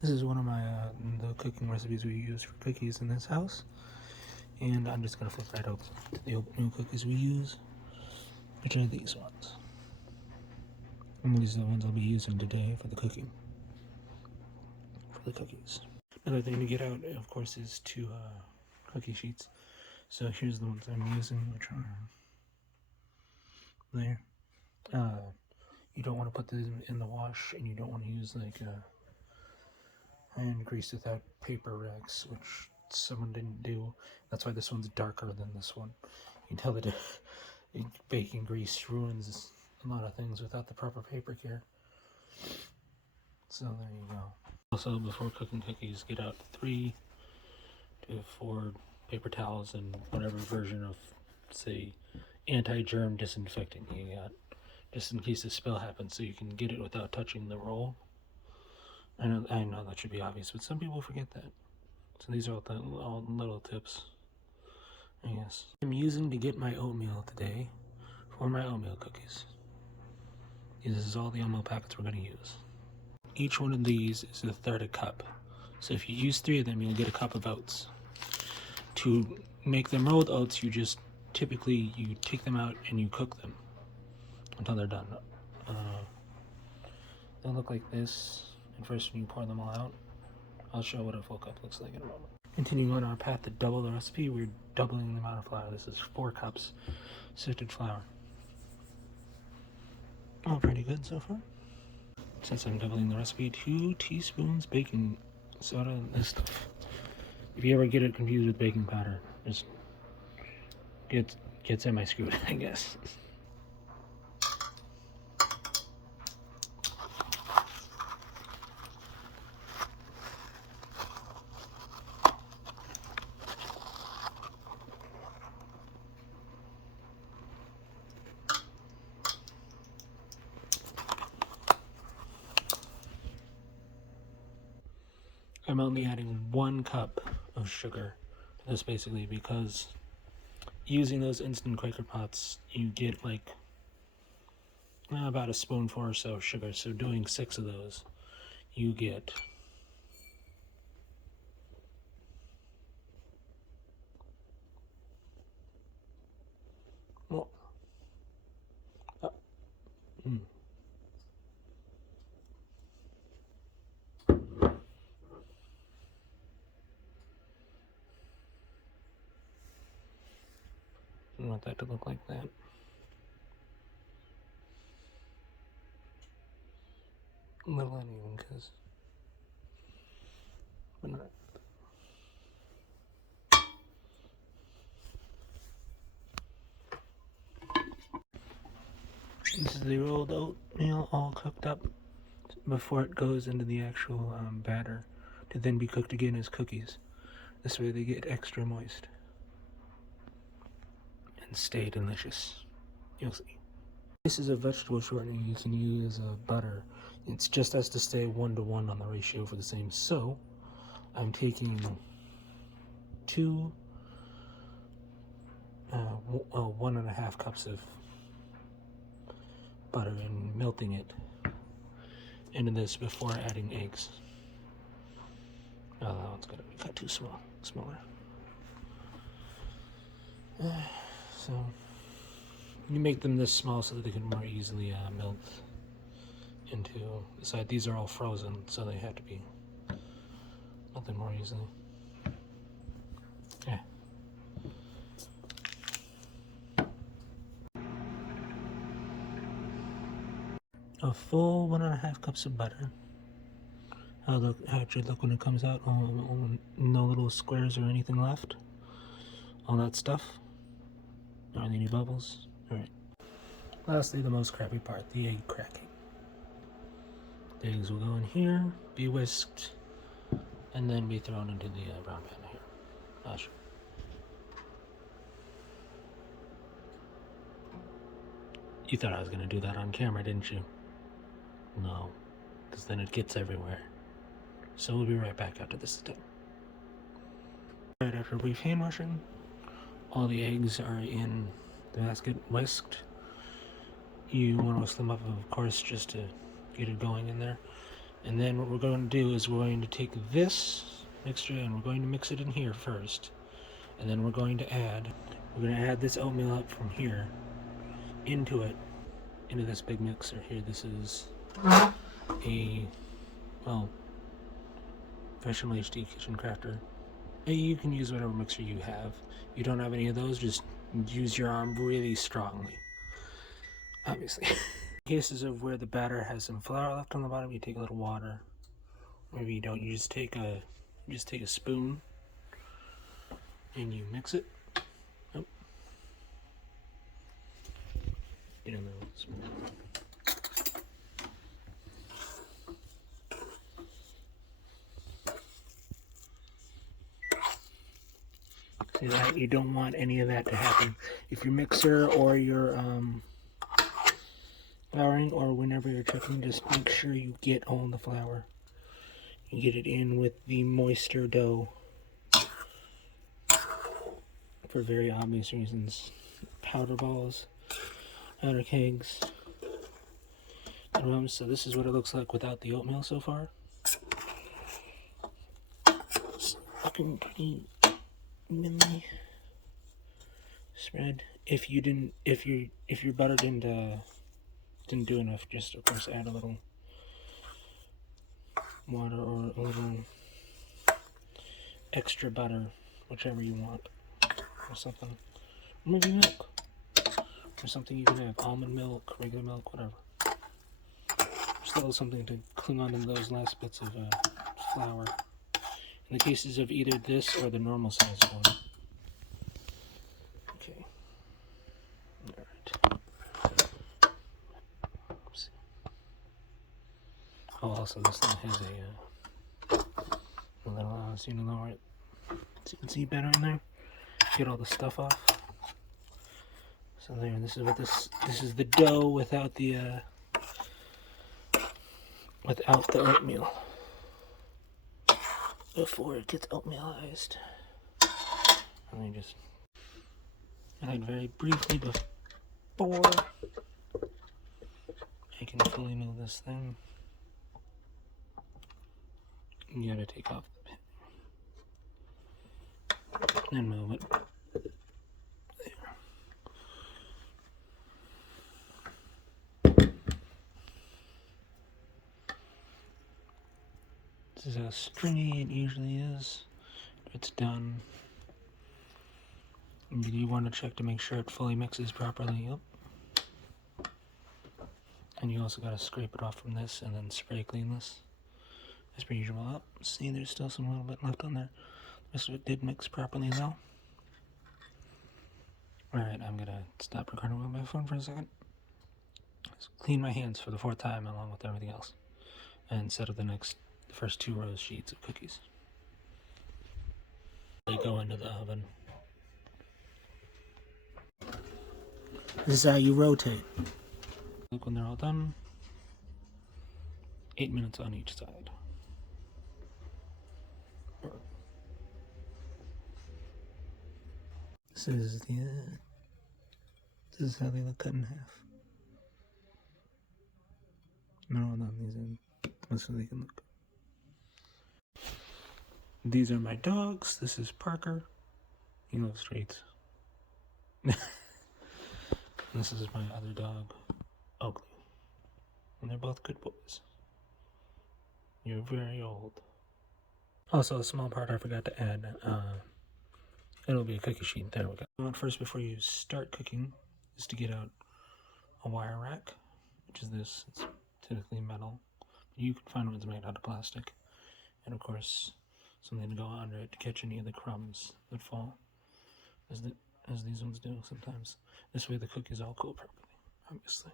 This is one of my the cooking recipes we use for cookies in this house, and I'm just gonna flip right over to the oatmeal cookies we use, which are these ones. And these are the ones I'll be using today for the cooking, for the cookies. Another thing to get out, of course, is two cookie sheets. So here's the ones I'm using, which are there. You don't want to put them in the wash, and you don't want to use like hand grease without paper racks, which someone didn't do. That's why this one's darker than this one. You can tell that baking grease ruins a lot of things without the proper paper care. So there you go. Also, before cooking cookies, get out 3 to 4 paper towels and whatever version of, say, anti-germ disinfectant you got, just in case a spill happens, so you can get it without touching the roll. I know that should be obvious, but some people forget that. So these are all little tips, I guess. I'm using to get my oatmeal today for my oatmeal cookies. This is all the oatmeal packets we're going to use. Each one of these is a third a cup. So if you use 3 of them, you'll get a cup of oats. To make them rolled oats, you take them out and you cook them until they're done. They'll look like this. And first, when you pour them all out, I'll show what a full cup looks like in a moment. Continuing on our path to double the recipe, we're doubling the amount of flour. This is 4 cups sifted flour. All pretty good so far. Since I'm doubling the recipe, 2 teaspoons baking soda and this stuff. If you ever get it confused with baking powder, just get semi-screwed, I guess. I'm only adding 1 cup of sugar to this, basically, because using those instant Quaker pots, you get like about a spoonful or so of sugar. So doing 6 of those, you get well, I want that to look like that. A little uneven, because but not. This is the rolled oatmeal all cooked up before it goes into the actual batter to then be cooked again as cookies. This way they get extra moist and stay delicious. You'll see. This is a vegetable shortening you can use butter. It just has to stay 1-to-1 on the ratio for the same. So I'm taking 1.5 cups of butter and melting it into this before adding eggs. Oh, that one's gonna be cut too small. Smaller. So you make them this small so that they can more easily melt into the side. These are all frozen, so they have to be melted more easily. Yeah. A full 1.5 cups of butter. How it should look when it comes out. No little squares or anything left. All that stuff. Not really any bubbles. Alright. Lastly, the most crappy part, the egg cracking. The eggs will go in here, be whisked, and then be thrown into the brown pan here. Sure. You thought I was going to do that on camera, didn't you? No, because then it gets everywhere. So we'll be right back after this is done. Right after a brief hand washing, all the eggs are in the basket whisked. You want to whisk them up, of course, just to get it going in there. And then what we're going to do is we're going to take this mixture and we're going to mix it in here first. And then we're going to add this oatmeal up from here into this big mixer here. This is a, well, Professional HD Kitchen Crafter. You can use whatever mixer you have. If you don't have any of those, just use your arm really strongly. Obviously. In cases of where the batter has some flour left on the bottom, you take a little water. Maybe you don't. You just take a spoon and you mix it. Oh. You don't know. See that? You don't want any of that to happen. If your mixer or your flouring or whenever you're cooking, just make sure you get all the flour. You get it in with the moister dough for very obvious reasons. Powder balls, powder kegs. So this is what it looks like without the oatmeal so far. It's looking pretty evenly spread. If your butter didn't do enough, just of course add a little water or a little extra butter, whichever you want, or something. Or maybe milk, or something you can have, almond milk, regular milk, whatever. Just a little something to cling on to those last bits of flour. In the cases of either this or the normal size one. Okay. Alright. Oh, also this thing has a little, so you can lower it, so you can see better in there. Get all the stuff off. So there, this is what this is the dough without the oatmeal. Before it gets oatmealized. Let me just add very briefly before I can fully move this thing. You gotta take off the pin. Then move it. This is how stringy it usually is. It's done. You want to check to make sure it fully mixes properly. Yep. And you also got to scrape it off from this and then spray clean this as per usual. Up. See, there's still some little bit left on there. The rest of it did mix properly though. Alright, I'm gonna stop recording with my phone for a second. Just clean my hands for the 4th time along with everything else. And set up the first 2 rows sheets of cookies. They go into the oven. This is how you rotate. Look when they're all done. 8 minutes on each side. This is how they look cut in half. No, these are. That's how they can look. These are my dogs. This is Parker. He loves treats. This is my other dog, Oakley. And they're both good boys. You're very old. Also, a small part I forgot to add. It'll be a cookie sheet. There we go. What you want first before you start cooking is to get out a wire rack, which is this. It's typically metal. You can find ones made out of plastic. And of course, something to go under it to catch any of the crumbs that fall, as these ones do sometimes. This way the cookies all cool properly, obviously.